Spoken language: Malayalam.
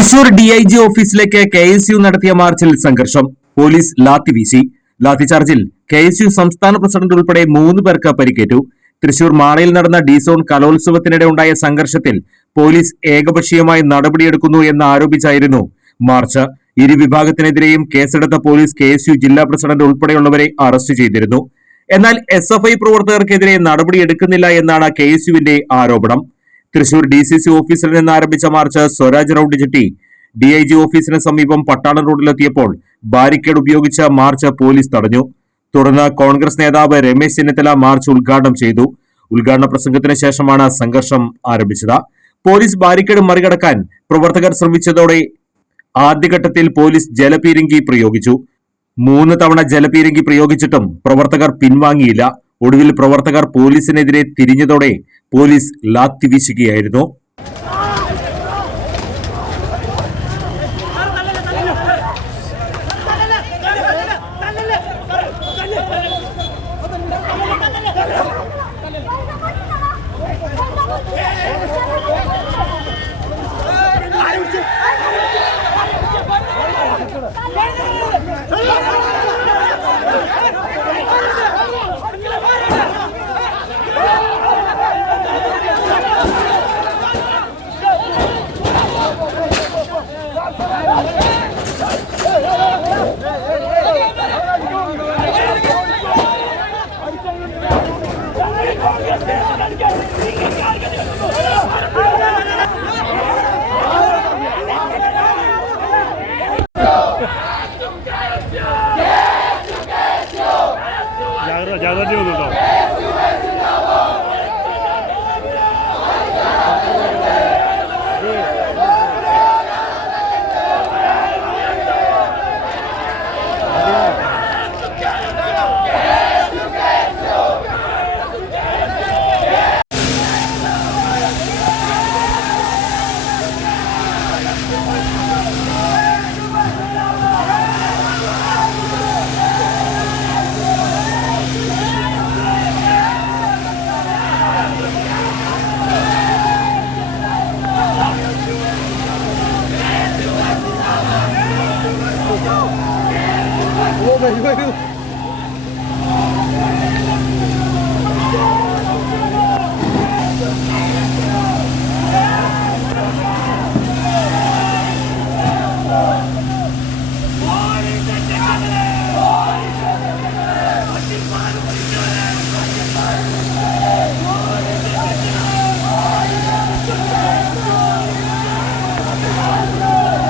തൃശൂർ DIG ഓഫീസിലേക്ക് KSU നടത്തിയ മാർച്ചിൽ സംഘർഷം. പോലീസ് ലാത്തിവീശി. ലാത്തിചാർജിൽ KSU സംസ്ഥാന പ്രസിഡന്റ് ഉൾപ്പെടെ 3 പേർക്ക് പരിക്കേറ്റു. തൃശൂർ മാണയിൽ നടന്ന D-സോൺ കലോത്സവത്തിനിടെ ഉണ്ടായ സംഘർഷത്തിൽ പോലീസ് ഏകപക്ഷീയമായി നടപടിയെടുക്കുന്നു എന്ന് ആരോപിച്ചായിരുന്നു മാർച്ച്. ഇരു വിഭാഗത്തിനെതിരെയും കേസെടുത്ത പോലീസ് KSU ജില്ലാ പ്രസിഡന്റ് ഉൾപ്പെടെയുള്ളവരെ അറസ്റ്റ് ചെയ്തിരുന്നു. എന്നാൽ SFI പ്രവർത്തകർക്കെതിരെ നടപടിയെടുക്കുന്നില്ല എന്നാണ് KSUവിന്റെ ആരോപണം. തൃശൂർ DCC ഓഫീസിൽ നിന്ന് ആരംഭിച്ച മാർച്ച് സ്വരാജ് റൌണ്ട് ചുറ്റി DIG ഓഫീസിന് സമീപം പട്ടാളം റോഡിലെത്തിയപ്പോൾ ബാരിക്കേഡ് ഉപയോഗിച്ച് മാർച്ച് പോലീസ് തടഞ്ഞു. തുടർന്ന് കോൺഗ്രസ് നേതാവ് രമേശ് ചെന്നിത്തല മാർച്ച് ഉദ്ഘാടനം ചെയ്തു. ഉദ്ഘാടന പ്രസംഗത്തിന് ശേഷമാണ് സംഘർഷം ആരംഭിച്ചത്. പോലീസ് ബാരിക്കേഡ് മറികടക്കാൻ പ്രവർത്തകർ ശ്രമിച്ചതോടെ ആദ്യഘട്ടത്തിൽ പോലീസ് ജലപീരങ്കി പ്രയോഗിച്ചു. 3 തവണ ജലപീരങ്കി പ്രയോഗിച്ചിട്ടും പ്രവർത്തകർ പിൻവാങ്ങിയില്ല. ഒടുവിൽ പ്രവർത്തകർ പോലീസിനെതിരെ തിരിഞ്ഞതോടെ പോലീസ് ലാത്തി വീശുകയായിരുന്നു. ज़्यादा नहीं होता 이거